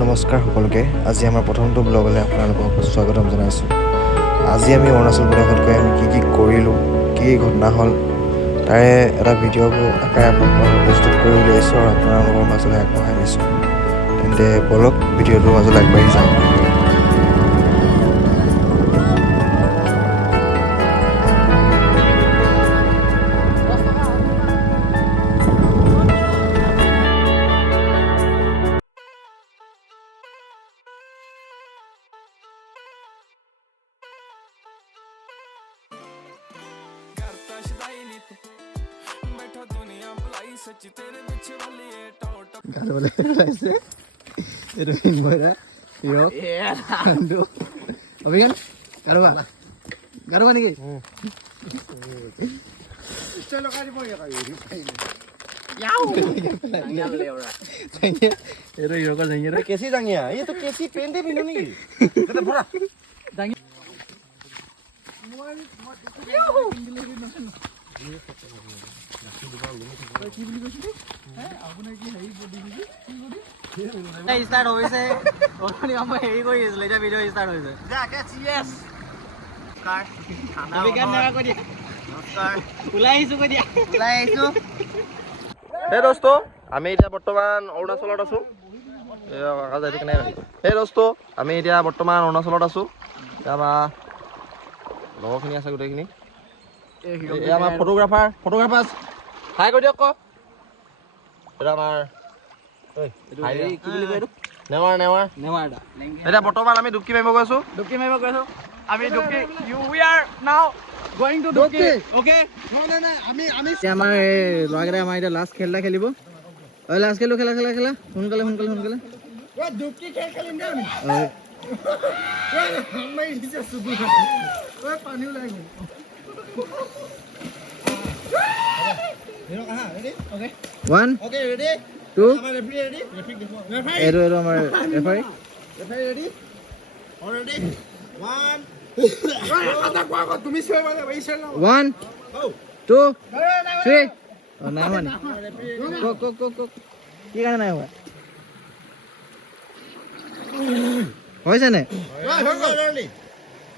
নমস্কাৰ সকলোকে। আজি আমাৰ প্ৰথমটো ব্লগলৈ আপোনালোকক স্বাগতম জনাইছোঁ। আজি আমি অৰুণাচল প্ৰদেশত গৈ আমি কি কৰিলোঁ, কি ঘটনা হ'ল, তাৰে এটা ভিডিঅ' আকাৰে আপোনালোকক প্ৰস্তুত কৰি উলিয়াইছোঁ আৰু আপোনালোকৰ মাজলৈ আগবঢ়াই দিছোঁ। তেন্তে বলক ভিডিঅ'টোৰ মাজলৈ আগবাঢ়ি যাওঁ। कैसी जांगिया ये तो कैसी पेंटे भी नहीं कितना भरा जांगिया स्टार्ट होइছে ওখানে আমরা এই কই গেছিল এটা ভিডিও স্টার্ট হইছে যা কে সিএস কার খানা বিজ্ঞান নেগা কই দিয়া নমস্কাৰ উলাইছো কই দিয়া উলাইছো হে দোস্তো আমি এতিয়া বৰ্তমান অৰুণাচলত আছো হে দোস্তো আমি এতিয়া বৰ্তমান অৰুণাচলত আছো তাৰপা লগৰখিনি আছে গোটেইখিনি এই আমাৰ ফটোগ্ৰাফাৰ হাই কৈ দিয়ক এটা আমাৰ হাই কি বুলি কয় নেৱাৰ এটা বৰ্তমান আমি ডুবকি মাৰিব গৈছো আমি ডুবকি উই আৰ নাও গোইং টু ডুবকি ওকে আমি আমাৰ এই লৰাকেইটা আমাৰ এতিয়া লাষ্ট খেলটা খেলিব ওই লাষ্ট খেলো খেলা সোনকালে ও ডুবকি খেল খেলিম দে আমি ওই মাই দিছে সুবু ওই পানী ওলাই গ'ল হেৰো কাহা ৰেডি ওকে 1 ওকে ৰেডি 2 আমাৰ ৰেফাৰী ৰেডি ৰেফাৰী এৰো আমাৰ ৰেফাৰী ৰেডি অলৰেডি 1 তুমি চোৱা মানে বাইছে না 1 2 3 নাই মানে ক কি কাৰণে নাই হোৱা হৈছে নে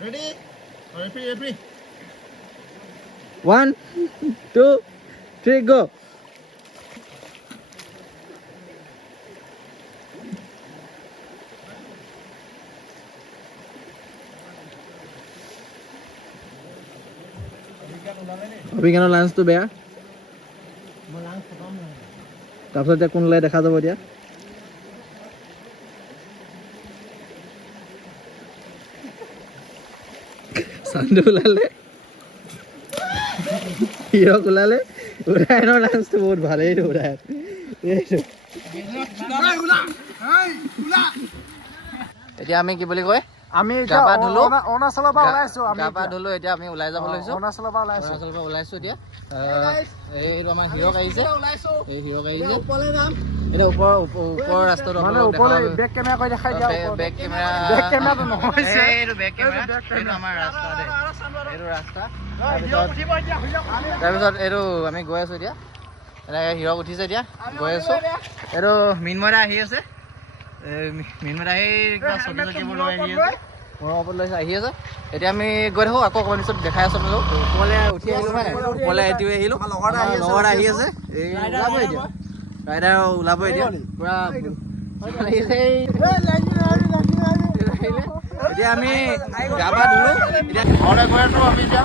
ৰেডি ৰেফাৰী 1 2 3 go অভিজ্ঞানৰ লাঞ্চটো বেয়া তাৰপিছত এতিয়া কোন ওলাই দেখা যাব এতিয়া চান্দু ওলালে হিৰক ওলালে উদয়নৰ লাঞ্চটো বহুত ভালেই উদয় এতিয়া আমি কি বুলি কয় আমি অৰুণাচলৰ পৰা ওলাইছো এতিয়া আমি ওলাই যাব লৈছো অৰুণাচলৰ পৰা ওলাইছো এতিয়া এইটো আমাৰ হিৰক আহিছে এটা ওপৰ ৰাস্তাটো মানে ওপৰ বেক কেমেৰা কৰি দেখাই দিয়া বেক কেমেৰাটো নহয় এইটো বেক কেমেৰা এইটো আমাৰ ৰাস্তা দে এইটো ৰাস্তা তাৰপিছত এইটো আমি গৈ আছো এতিয়া এনেকৈ হিৰক উঠিছে এতিয়া গৈ আছো এইটো মিনমৰা আহি আছে মিনমৰা আহি চকীবোৰ লৈ আহি আছে আহি আছে এতিয়া আমি গৈ থাকোঁ আকৌ অকণমান পিছত দেখাই আছো আপোনালোক ওপৰলৈ উঠি আহিলোঁ ওপৰলৈ এটিও আহিলোঁ লগৰ আহি আছে এই ওলাব এতিয়া ৰাইডাৰ ওলাব এতিয়া পূৰা এতিয়া আমি গা পা ধুলোঁ এতিয়া ঘৰলৈ গৈ আছোঁ আমি এতিয়া